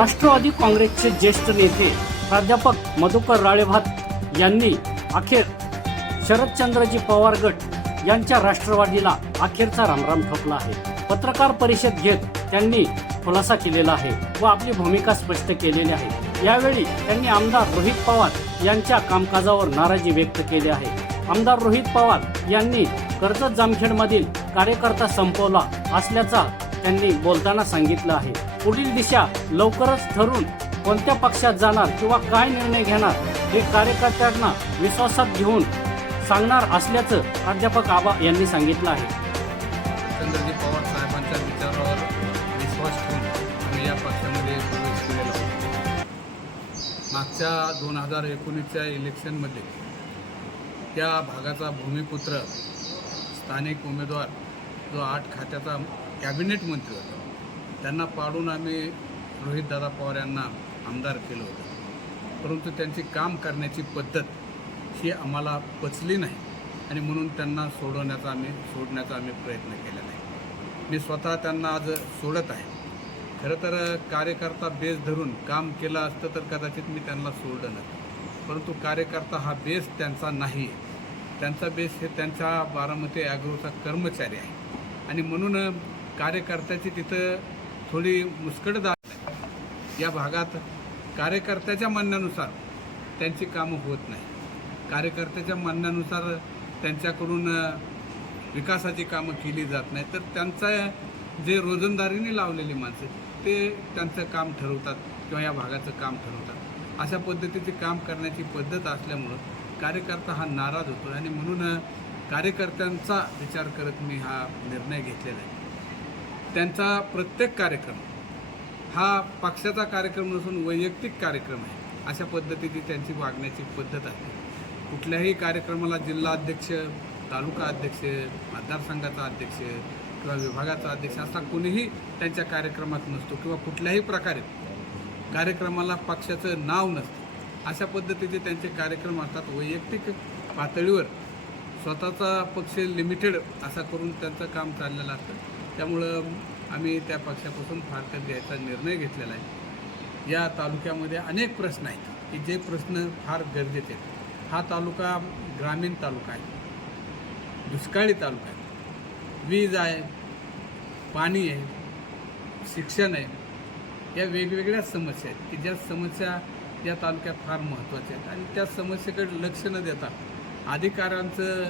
राष्ट्रवादी काँग्रेसचे ज्येष्ठ नेते प्राध्यापक मधुकर राळेभात यांनी अखेर शरदचंद्रजी पवार गट यांच्या राष्ट्रवादीला अखेरचा रामराम ठोकला आहे. पत्रकार परिषद घेत त्यांनी खुलासा केलेला आहे व आपली भूमिका स्पष्ट केलेली आहे. यावेळी त्यांनी आमदार रोहित पवार यांच्या कामकाजावर नाराजी व्यक्त केली आहे. आमदार रोहित पवार यांनी कर्जत जामखेडमधील कार्यकर्ता संपवला असल्याचा त्यांनी बोलताना सांगितलं आहे. पुढील दिशा लवकरच ठरून कोणत्या पक्षात जाणार किंवा काय निर्णय घेणार हे कार्यकर्त्यांना विश्वासात घेऊन सांगणार असल्याचं प्राध्यापक आबा यांनी सांगितलं आहे. चंद्रजी पवार साहेबांच्या विचारावर विश्वास ठेवून आम्ही या पक्षामध्ये प्रवेश केलेला मागच्या दोन हजार एकोणीसच्या इलेक्शनमध्ये त्या भागाचा भूमिपुत्र स्थानिक उमेदवार जो आठ खात्याचा कॅबिनेट मंत्री होता त्यांना पाडून आम्ही रोहितदादा पवार यांना आमदार केलं होतं. परंतु त्यांची काम करण्याची पद्धत ही आम्हाला पचली नाही आणि म्हणून त्यांना सोडवण्याचा आम्ही सोडण्याचा आम्ही प्रयत्न केला नाही. मी स्वतः त्यांना आज सोडत आहे. खरं तर कार्यकर्ता बेस धरून काम केलं असतं तर कदाचित मी त्यांना सोडलं नसतं. परंतु कार्यकर्ता हा बेस त्यांचा नाही त्यांचा बेस हे त्यांच्या बारामती ॲग्रोचा कर्मचारी आहे. आणि म्हणून कार्यकर्त्याची तिथं थोडी मुस्कटदार या भागात कार्यकर्त्याच्या म्हणण्यानुसार त्यांची कामं होत नाही. कार्यकर्त्याच्या म्हणण्यानुसार त्यांच्याकडून विकासाची कामं केली जात नाही. तर त्यांचा जे रोजंदारीने लावलेली माणसं ते त्यांचं काम ठरवतात किंवा या भागाचं काम ठरवतात. अशा पद्धतीचे काम करण्याची पद्धत असल्यामुळं कार्यकर्ता हा नाराज होतो आणि म्हणून कार्यकर्त्यांचा विचार करत मी हा निर्णय घेतलेला आहे. त्यांचा प्रत्येक कार्यक्रम हा पक्षाचा कार्यक्रम नसून वैयक्तिक कार्यक्रम आहे. अशा पद्धतीची त्यांची वागण्याची पद्धत आहे. कुठल्याही कार्यक्रमाला जिल्हा अध्यक्ष तालुका अध्यक्ष मतदारसंघाचा अध्यक्ष किंवा विभागाचा अध्यक्ष असा कोणीही त्यांच्या कार्यक्रमात नसतो किंवा कुठल्याही प्रकारे कार्यक्रमाला पक्षाचं नाव नसतं. अशा पद्धतीचे त्यांचे कार्यक्रम असतात. वैयक्तिक पातळीवर स्वतःचा पक्ष लिमिटेड असा करून त्यांचं काम चाललेलं असतं. त्यामुळं आम्ही त्या पक्षापासून फारकत घ्यायचा निर्णय घेतलेला आहे. या तालुक्यामध्ये अनेक प्रश्न आहेत की जे प्रश्न फार गरजेचे आहेत. हा तालुका ग्रामीण तालुका आहे. दुष्काळी तालुका आहे. वीज आहे पाणी आहे शिक्षण आहे. या वेगवेगळ्या समस्या आहेत की ज्या समस्या या तालुक्यात फार महत्त्वाच्या आहेत. आणि त्या समस्येकडे लक्ष न देता अधिकाऱ्यांचं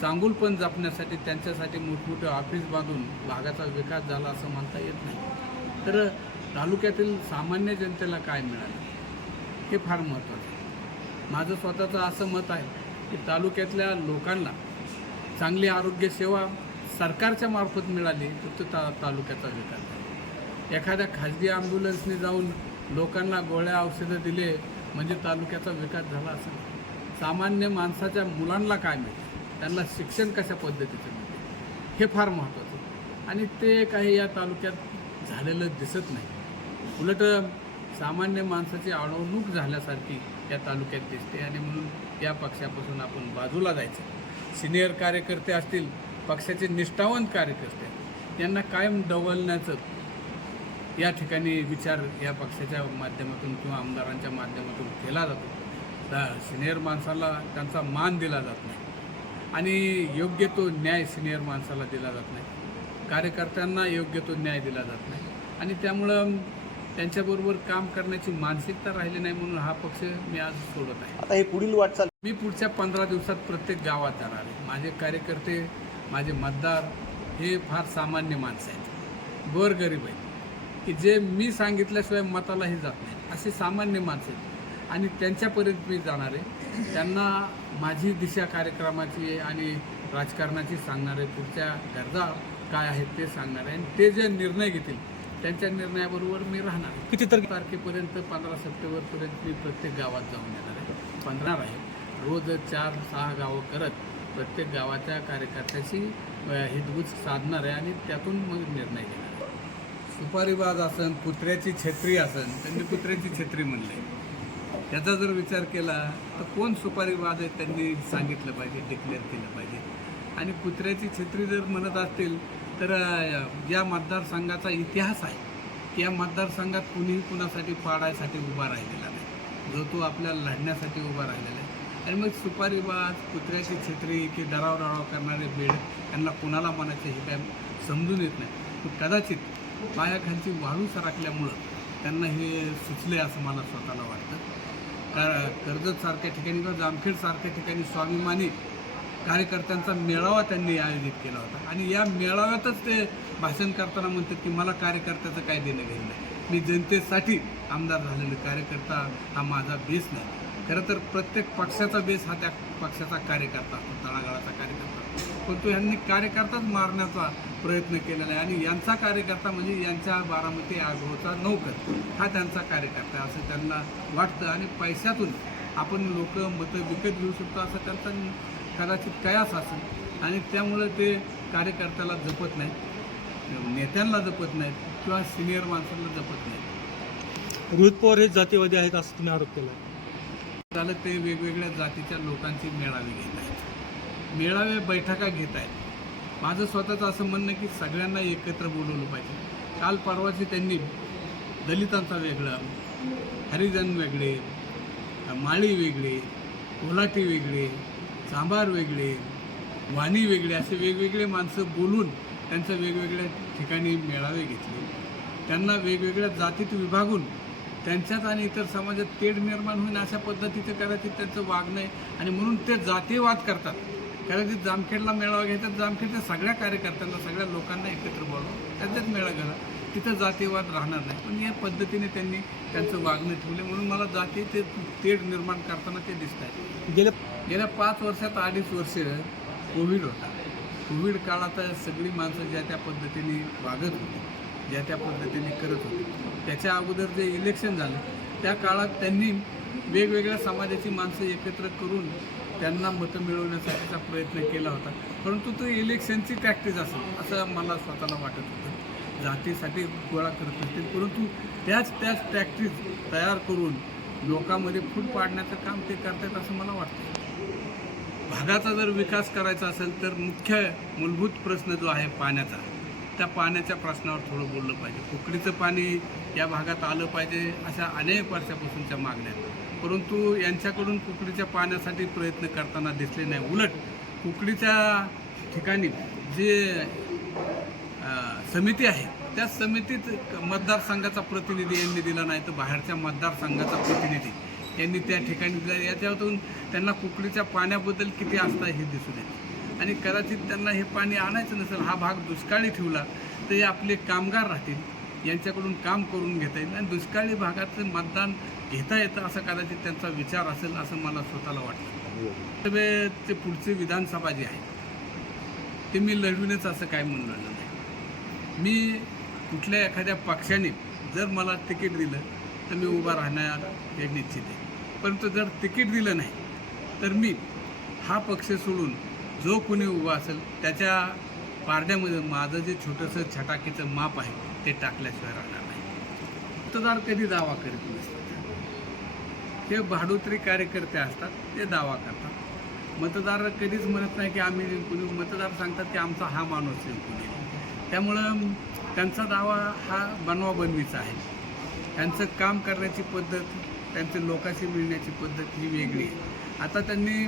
चांगुलपण जपण्यासाठी त्यांच्यासाठी मोठमोठे ऑफिस बांधून भागाचा विकास झाला असं म्हणता येत नाही. तर तालुक्यातील सामान्य जनतेला काय मिळालं? हे फार महत्त्वाचं माझं स्वतःचं असं मत आहे की तालुक्यातल्या लोकांना चांगली आरोग्यसेवा सरकारच्या मार्फत मिळाली तर तो ता तालुक्याचा विकास झाला. एखाद्या खाजगी ॲम्ब्युलन्सने जाऊन लोकांना गोळ्या औषधं दिले म्हणजे तालुक्याचा विकास झाला असं सामान्य माणसाच्या मुलांना काय मिळते त्यांना शिक्षण कशा पद्धतीचं मिळते हे फार महत्त्वाचं. आणि ते काही या तालुक्यात झालेलं दिसत नाही. उलट सामान्य माणसाची अडवणूक झाल्यासारखी या तालुक्यात दिसते आणि म्हणून या पक्षापासून आपण बाजूला जायचं. सिनियर कार्यकर्ते असतील पक्षाचे निष्ठावंत कार्यकर्ते त्यांना कायम डवलण्याचं या ठिकाणी विचार या पक्षाच्या माध्यमातून किंवा आमदारांच्या माध्यमातून केला जातो. तर सिनियर माणसाला त्यांचा मान दिला जात नाही. आणि योग्य तो न्याय सिनियर माणसाला दिला जात नाही. कार्यकर्त्यांना योग्य तो न्याय दिला जात नाही. आणि त्यामुळं त्यांच्याबरोबर काम करण्याची मानसिकता राहिली नाही म्हणून हा पक्ष मी आज सोडत आहे. आता हे पुढील वाटचाल मी पुढच्या पंधरा दिवसात प्रत्येक गावात जाणार आहे. माझे कार्यकर्ते माझे मतदार हे फार सामान्य माणसं आहेत. गोरगरीब आहेत. की जे मी सांगितल्याशिवाय मतालाही जात नाही. असे सामान्य माणसं आहेत. आणि त्यांच्यापर्यंत मी जाणार आहे. त्यांना माझी दिशा कार्यक्रमाची आणि राजकारणाची सांगणार आहे पुढच्या गरजा काय आहेत ते सांगणार आहे. आणि ते जे निर्णय घेतील त्यांच्या निर्णयाबरोबर मी राहणार. किती तर तारखेपर्यंत पंधरा सप्टेंबरपर्यंत मी प्रत्येक गावात जाऊन येणार आहे. पंधरा आहे. रोज चार सहा गावं करत प्रत्येक गावाच्या कार्यकर्त्याशी हितगुज साधणार आहे आणि त्यातून मग निर्णय घेणार आहे. सुपारीबाज असन कुत्र्याची छत्री असन त्यांनी कुत्र्याची छत्री म्हणले. त्याचा जर विचार केला तर कोण सुपारीबाज आहे त्यांनी सांगितलं पाहिजे डिक्लेअर केलं पाहिजे. आणि कुत्र्याची छत्री जर म्हणत असतील तर या मतदारसंघाचा इतिहास आहे की या मतदारसंघात कुणीही कुणासाठी पाडायसाठी उभा राहिलेला नाही. जो तो आपल्याला लढण्यासाठी उभा राहिलेला आहे. आणि मग सुपारीबाज कुत्र्याची छत्री की डराव डराव करणारे बेड यांना कुणाला म्हणायचं हे काय समजून येत नाही. पण कदाचित पायाखालची वाळू सरकल्यामुळं त्यांना हे सुचले असं मला स्वतःला वाटतं. कारण कर्जतसारख्या ठिकाणी किंवा जामखेडसारख्या ठिकाणी स्वाभिमानी कार्यकर्त्यांचा मेळावा त्यांनी आयोजित केला होता. आणि या मेळाव्यातच ते भाषण करताना म्हणतात की मला कार्यकर्त्याचं काय देणं घेणं नाही. मी जनतेसाठी आमदार झालेला कार्यकर्ता हा माझा बेस नाही. खरं तर प्रत्येक पक्षाचा बेस हा त्या पक्षाचा कार्यकर्ता असतो तळागाळाचा कार्यकर्ता. परंतु ह्यांनी कार्यकर्ताच मारण्याचा प्रयत्न केलेला आहे आणि यांचा कार्यकर्ता म्हणजे यांच्या बारामती आघोचा नौकर हा त्यांचा कार्यकर्ता असं त्यांना वाटतं. आणि पैशातून आपण लोक मतं विकत घेऊ शकतो असं त्यांचा कदाचित कयास असेल. आणि त्यामुळे ते कार्यकर्त्याला जपत नाहीत नेत्यांना जपत नाहीत किंवा सिनियर माणसांना जपत नाहीत. रोहित पवार हे जातीवादी आहेत असं तुम्ही आरोप केला झालं ते वेगवेगळ्या जातीच्या लोकांचे मेळावे घेत आहेत. मेळावे बैठका घेत आहेत. माझं स्वतःचं असं म्हणणं की सगळ्यांना एकत्र बोलवलं पाहिजे. काल परवाची त्यांनी दलितांचा वेगळा हरिजन वेगळे माळी वेगळे कोल्हाटी वेगळे सांबार वेगळे वाणी वेगळे असे वेगवेगळे माणसं बोलून त्यांचं वेगवेगळ्या ठिकाणी मेळावे घेतले. त्यांना वेगवेगळ्या जातीत विभागून त्यांच्यात आणि इतर समाजात तेढ निर्माण होईल अशा पद्धतीचं कदाचित त्यांचं वागणं आहे. आणि म्हणून ते जातीयवाद करतात. कदाचित जामखेडला मेळावा घेतात जामखेडच्या सगळ्या कार्यकर्त्यांना सगळ्या लोकांना एकत्र बोलवून त्यांच्यात मेळा घाला. तिथं जातीयवाद राहणार नाही. पण या पद्धतीने त्यांनी त्यांचं वागणं ठेवले. म्हणून मला जाती ते तेढ निर्माण करताना ते दिसत आहे गेल्या गेल्या पाच वर्षात अडीच वर्ष कोविड होता. कोविड काळात सगळी माणसं ज्या त्या पद्धतीने वागत होती. ज्या त्या पद्धतीने करत होते. त्याच्या अगोदर जे इलेक्शन झालं त्या काळात त्यांनी वेगवेगळ्या समाजाची माणसं एकत्र करून त्यांना मतं मिळवण्यासाठीचा प्रयत्न केला होता. परंतु तो इलेक्शनची टॅक्टिस असेल असं मला स्वतःला वाटत होतं. जातीसाठी गोळा करत असतील परंतु त्याच त्याच टॅक्टिस तयार करून लोकांमध्ये फूट पाडण्याचं काम ते करतात असं मला वाटतं. भागाचा जर विकास करायचा असेल तर मुख्य मूलभूत प्रश्न जो आहे पाण्याचा. त्या पाण्याच्या प्रश्नावर थोडं बोललं पाहिजे. कुकडीचं पाणी या भागात आलं पाहिजे अशा अनेक वर्षापासूनच्या मागण्या आहेत. परंतु यांच्याकडून कुकडीच्या पाण्यासाठी प्रयत्न करताना दिसले नाही. उलट कुकडीच्या ठिकाणी जे समिती आहे त्या समितीत मतदारसंघाचा प्रतिनिधी यांनी दिला नाही तर बाहेरच्या मतदारसंघाचा प्रतिनिधी यांनी त्या ठिकाणी दिला. याच्यातून त्यांना कुकडीच्या पाण्याबद्दल किती आस्था हे दिसून येते. आणि कदाचित त्यांना हे पाणी आणायचं नसेल हा भाग दुष्काळी ठेवला तर हे आपले कामगार राहतील यांच्याकडून काम करून घेता येईल. आणि दुष्काळी भागाचं मतदान घेता येतं असा कदाचित त्यांचा विचार असेल असं मला स्वतःला वाटतं. ते पुढचे विधानसभा जे आहे ते मी लढविणंच असं काय म्हणलं नाही. मी कुठल्या एखाद्या पक्षाने जर मला तिकीट दिलं तर मी उभा राहणार हे निश्चित आहे. परंतु जर तिकीट दिलं नाही तर मी हा पक्ष सोडून जो कोणी उभा असेल त्याच्या पारड्यामध्ये माझं जे छोटंसं छटाकीचं माप आहे ते टाकल्याशिवाय राहणार नाही. मतदार कधी दावा करीत नसतात. हे भाडोत्री कार्यकर्ते असतात ते दावा करतात. मतदार कधीच म्हणत नाही की आम्ही जिंकून मतदार सांगतात की आमचा हा माणूस जिंकून येईल. त्यामुळं त्यांचा दावा हा बनवाबनवीचा आहे. त्यांचं काम करण्याची पद्धत त्यांचं लोकांशी मिळण्याची पद्धत ही वेगळी आहे. आता त्यांनी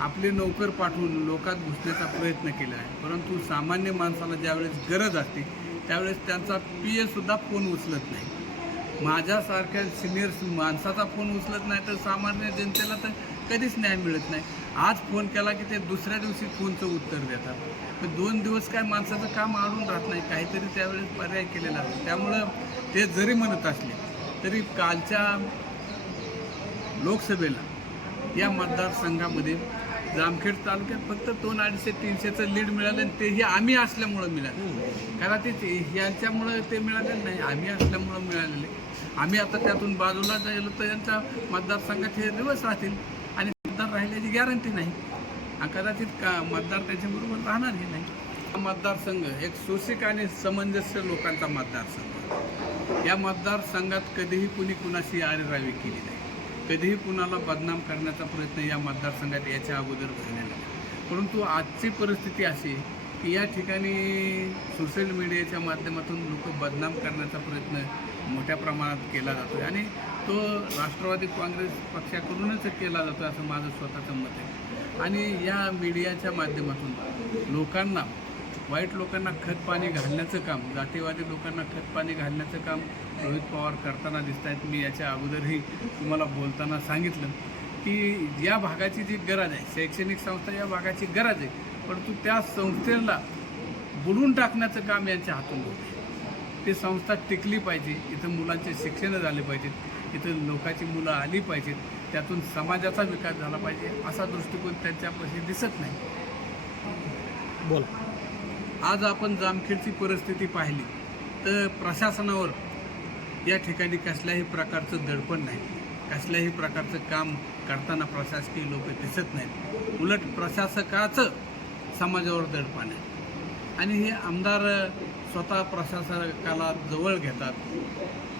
आपले नोकर पाठवून लोकात घुसण्याचा प्रयत्न केला आहे. परंतु सामान्य माणसाला ज्यावेळेस गरज असते त्यावेळेस त्यांचा पी एसुद्धा फोन उचलत नाही. माझ्यासारख्या सिनियर माणसाचा फोन उचलत नाही तर सामान्य जनतेला तर कधीच न्याय मिळत नाही. आज फोन केला की ते दुसऱ्या दिवशी फोनचं उत्तर देतात. पण दोन दिवस काय माणसाचं काम आढळून राहत नाही काहीतरी त्यावेळेस पर्याय केलेला असतो. त्यामुळं ते जरी म्हणत असले तरी कालच्या लोकसभेला या मतदारसंघामध्ये जामखेड तालुक्यात फक्त दोन अडीचशे तीनशेचं लीड मिळालं आणि तेही आम्ही असल्यामुळं मिळालं. कारण ते यांच्यामुळं ते मिळालेलं नाही आम्ही असल्यामुळं मिळालेले. आम्ही आता त्यातून बाजूला गेलो तर यांच्या मतदारसंघात हे दिवस राहतील आणि मतदार राहिल्याची गॅरंटी नाही. कदाचित का मतदार त्याच्याबरोबर राहणारही नाही. हा मतदारसंघ एक सुशिक आणि समंजस्य लोकांचा मतदारसंघ. या मतदारसंघात कधीही कुणी कुणाशी आरेरावी केली नाही. कधीही कुणाला बदनाम करण्याचा प्रयत्न या मतदारसंघात याच्या अगोदर झालेला नाही. परंतु आजची परिस्थिती अशी की या ठिकाणी सोशल मीडियाच्या माध्यमातून लोक बदनाम करण्याचा प्रयत्न मोठ्या प्रमाणात केला जातो आणि तो राष्ट्रवादी काँग्रेस पक्षाकडूनच केला जातो असं माझं स्वतःचं मत आहे. आणि या मीडियाच्या माध्यमातून लोकांना वाईट लोकांना खतपाणी घालण्याचं काम जातीवादी लोकांना खतपाणी घालण्याचं काम रोहित पवार करताना दिसत आहेत मी याच्या अगोदरही तुम्हाला बोलताना सांगितलं की या भागाची जी गरज आहे शैक्षणिक संस्था या भागाची गरज आहे परंतु त्या संस्थेला बुडून टाकण्याचं काम यांच्या हातून होते ती ते संस्था टिकली पाहिजे इथं मुलांचे शिक्षण झाले पाहिजेत इथं लोकांची मुलं आली पाहिजेत त्यातून समाजाचा विकास झाला पाहिजे असा दृष्टिकोन त्यांच्यापाशी दिसत नाही. बोला. आज आपण जामखेडची परिस्थिती पाहिली तर प्रशासनावर या ठिकाणी कसल्याही प्रकारचं दडपण नाही. कसल्याही प्रकारचं काम करताना प्रशासकीय लोक दिसत नाहीत. उलट प्रशासकाचं समाजावर दडपण आहे. आणि हे आमदार स्वतः प्रशासकाला जवळ घेतात.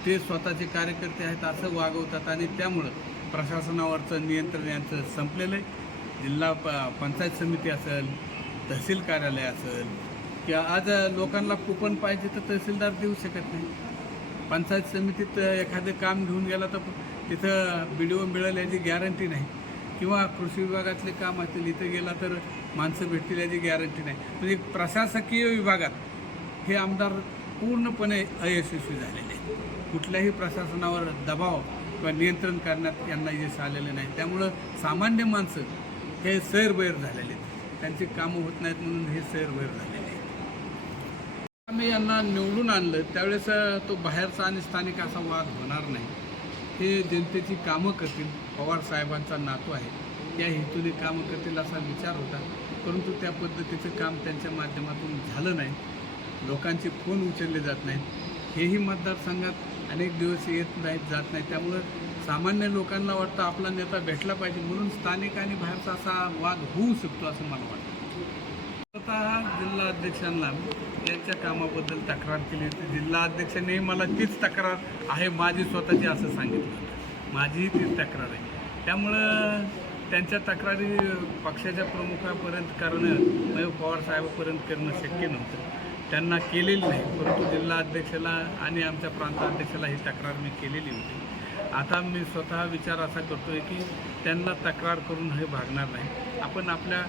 ते स्वतःचे कार्यकर्ते आहेत असं वागवतात आणि त्यामुळं प्रशासनावरचं नियंत्रण यांचं संपलेलं आहे. जिल्हा प पंचायत समिती असेल तहसील कार्यालय असेल किंवा आज लोकांना कुपन पाहिजे तर तहसीलदार देऊ शकत नाही. पंचायत समितीत एखादं काम घेऊन गेला तर तिथं बी डी ओ मिळेल याची गॅरंटी नाही. किंवा कृषी विभागातले काम असतील इथं गेला तर माणसं भेटतील याची गॅरंटी नाही. म्हणजे प्रशासकीय विभागात हे आमदार पूर्णपणे अयशस्वी झालेले आहेत. कुठल्याही प्रशासनावर दबाव किंवा नियंत्रण करण्यात यांना यश आलेलं नाही. त्यामुळं सामान्य माणसं हे सैरबैर झालेले आहेत. त्यांची कामं होत नाहीत म्हणून हे सैरबैर झाले यांना निवडून आणलं त्यावेळेस तो बाहेरचा आणि स्थानिक असा वाद होणार नाही. हे जनतेची कामं करतील पवार साहेबांचा नातू आहे. या हेतूने कामं करतील असा विचार होता. परंतु त्या पद्धतीचं काम त्यांच्या माध्यमातून झालं नाही. लोकांचे फोन उचलले जात नाहीत. हेही मतदारसंघात अनेक दिवस येत नाहीत जात नाही त्यामुळं सामान्य लोकांना वाटतं आपला नेता भेटला पाहिजे. म्हणून स्थानिक आणि बाहेरचा असा वाद होऊ शकतो असं मला वाटतं. स्वतः जिल्हा अध्यक्षांना यांच्या कामाबद्दल तक्रार केली होती. जिल्हा अध्यक्षांनी मला तीच तक्रार आहे माझी स्वतःची असं सांगितलं माझीही तीच तक्रार आहे. त्यामुळं त्यांच्या तक्रारी पक्षाच्या प्रमुखापर्यंत करणं म्हणजे पवार साहेबापर्यंत करणं शक्य नव्हतं. त्यांना केलेली नाही परंतु जिल्हा अध्यक्षाला आणि आमच्या प्रांताध्यक्षाला ही तक्रार मी केलेली होती. आता मी स्वतः विचार असा करतो आहे की त्यांना तक्रार करून हे भागणार नाही. आपण आपल्या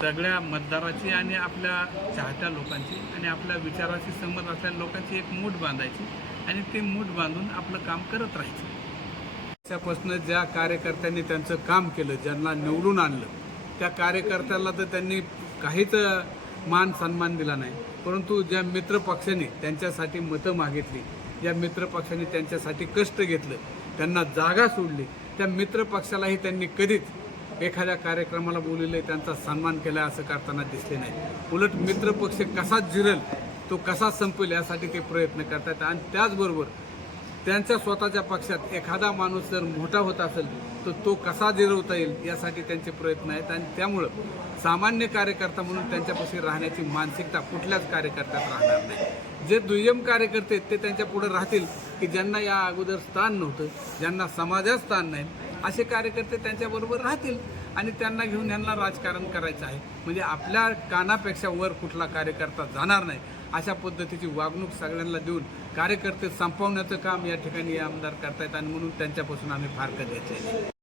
सगळ्या मतदाराची आणि आपल्या चाहत्या लोकांची आणि आपल्या विचाराशी संमत असलेल्या लोकांची एक मूठ बांधायची आणि ते मूठ बांधून आपलं काम करत राहायचं. त्यापासून ज्या कार्यकर्त्यांनी त्यांचं काम केलं ज्यांना निवडून आणलं त्या कार्यकर्त्याला तर त्यांनी काहीच मान सन्मान दिला नाही. परंतु ज्या मित्रपक्षांनी त्यांच्यासाठी मतं मागितली ज्या मित्रपक्षांनी त्यांच्यासाठी कष्ट घेतलं त्यांना जागा सोडली त्या मित्रपक्षालाही त्यांनी कधीच एखाद्या कार्यक्रमाला बोलवले त्यांचा सन्मान केला असं करताना दिसले नाही. उलट मित्रपक्ष कसा जिरल तो कसा संपेल यासाठी ते प्रयत्न करतात. आणि त्याचबरोबर त्यांच्या स्वतःच्या पक्षात एखादा माणूस जर मोठा होत असेल तर तो कसा जिरवता येईल यासाठी त्यांचे प्रयत्न आहेत. आणि त्यामुळं सामान्य कार्यकर्ता म्हणून त्यांच्यापाशी राहण्याची मानसिकता कुठल्याच कार्यकर्त्यात राहणार नाही. जे दुय्यम कार्यकर्ते ते त्यांच्या पुढे राहतील की ज्यांना या अगोदर स्थान नव्हतं ज्यांना समाजात स्थान नाही असे कार्यकर्ते त्यांच्याबरोबर राहतील आणि त्यांना घेऊन यांना राजकारण करायचं आहे. म्हणजे आपल्या कानापेक्षा वर कुठला कार्यकर्ता जाणार नाही अशा पद्धतीची वागणूक सगळ्यांना देऊन कार्यकर्ते संपवण्याचं काम या ठिकाणी हे आमदार करतायत आणि म्हणून त्यांच्यापासून आम्ही फारकत आहे